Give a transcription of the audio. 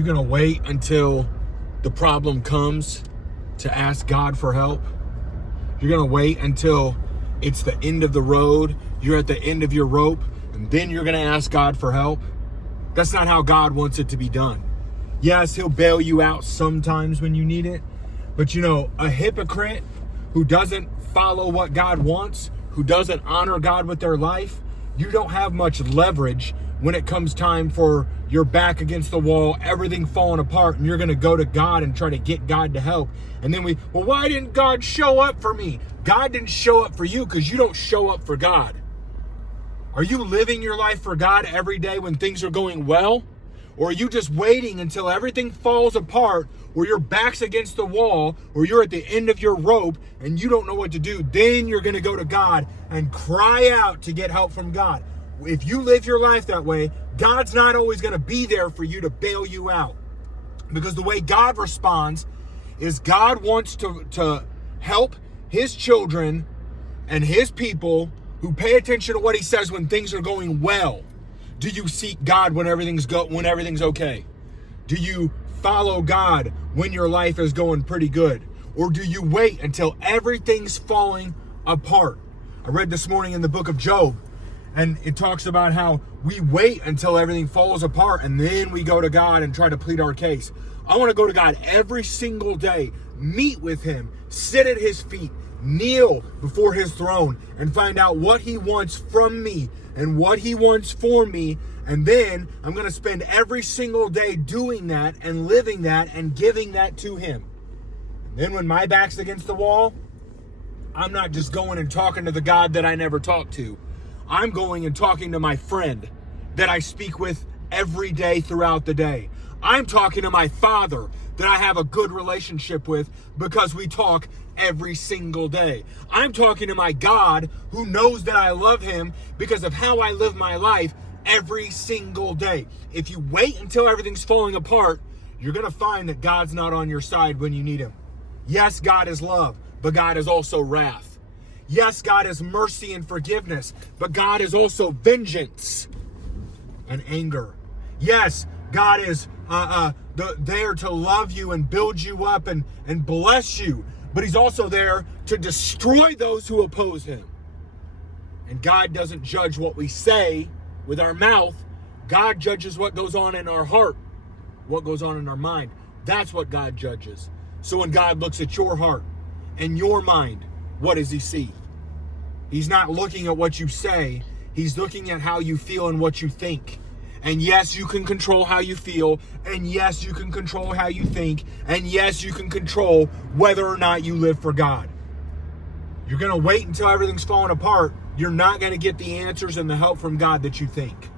you going to wait until the problem comes to ask God for help? You're going to wait until it's the end of the road, you're at the end of your rope, and then you're going to ask God for help? That's not how God wants it to be done. Yes, he'll bail you out sometimes when you need it, but a hypocrite who doesn't follow what God wants, who doesn't honor God with their life, you don't have much leverage when it comes time for your back against the wall, everything falling apart, and you're going to go to God and try to get God to help. And then why didn't God show up for me? God didn't show up for you because you don't show up for God. Are you living your life for God every day when things are going well? Or are you just waiting until everything falls apart, or your back's against the wall, or you're at the end of your rope and you don't know what to do? Then you're going to go to God and cry out to get help from God. If you live your life that way, God's not always going to be there for you to bail you out. Because the way God responds is God wants to help his children and his people who pay attention to what he says when things are going well. Do you seek God when everything's okay? Do you follow God when your life is going pretty good? Or do you wait until everything's falling apart? I read this morning in the book of Job, and it talks about how we wait until everything falls apart and then we go to God and try to plead our case. I want to go to God every single day, meet with him, sit at his feet, kneel before his throne, and find out what he wants from me and what he wants for me. And then I'm going to spend every single day doing that and living that and giving that to him. And then when my back's against the wall, I'm not just going and talking to the God that I never talked to. I'm going and talking to my friend that I speak with every day throughout the day. I'm talking to my Father that I have a good relationship with because we talk every single day. I'm talking to my God who knows that I love him because of how I live my life every single day. If you wait until everything's falling apart, you're going to find that God's not on your side when you need him. Yes, God is love, but God is also wrath. Yes, God is mercy and forgiveness, but God is also vengeance and anger. Yes, God is there to love you and build you up and bless you, but he's also there to destroy those who oppose him. And God doesn't judge what we say with our mouth. God judges what goes on in our heart, what goes on in our mind. That's what God judges. So when God looks at your heart and your mind, what does he see? He's not looking at what you say. He's looking at how you feel and what you think. And yes, you can control how you feel. And yes, you can control how you think. And yes, you can control whether or not you live for God. You're going to wait until everything's falling apart. You're not going to get the answers and the help from God that you think.